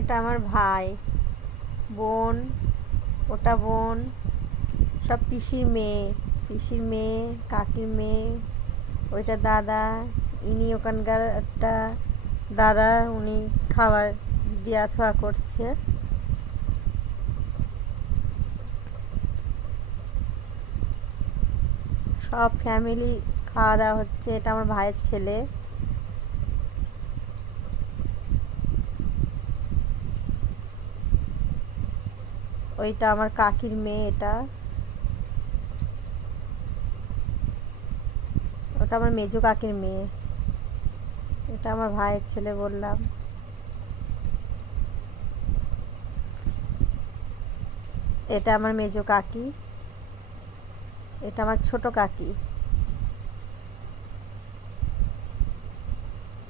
এটা আমার ভাই, বোন, ওটা বোন, সব পিসির মেয়ে, কাকির মেয়ে, ওইটা দাদা, ইনি ওখানকার একটা দাদা, উনি খাবার দেওয়া থোয়া করছে। সব ফ্যামিলি খাওয়া দাওয়া হচ্ছে। এটা আমার ভাইয়ের ছেলে। ওইটা আমার কাকির মেয়ে। ওটা আমার মেজো কাকির মেয়ে। এটা আমার ভাইয়ের ছেলে বললাম। এটা আমার মেজো কাকি। এটা আমার ছোট কাকি।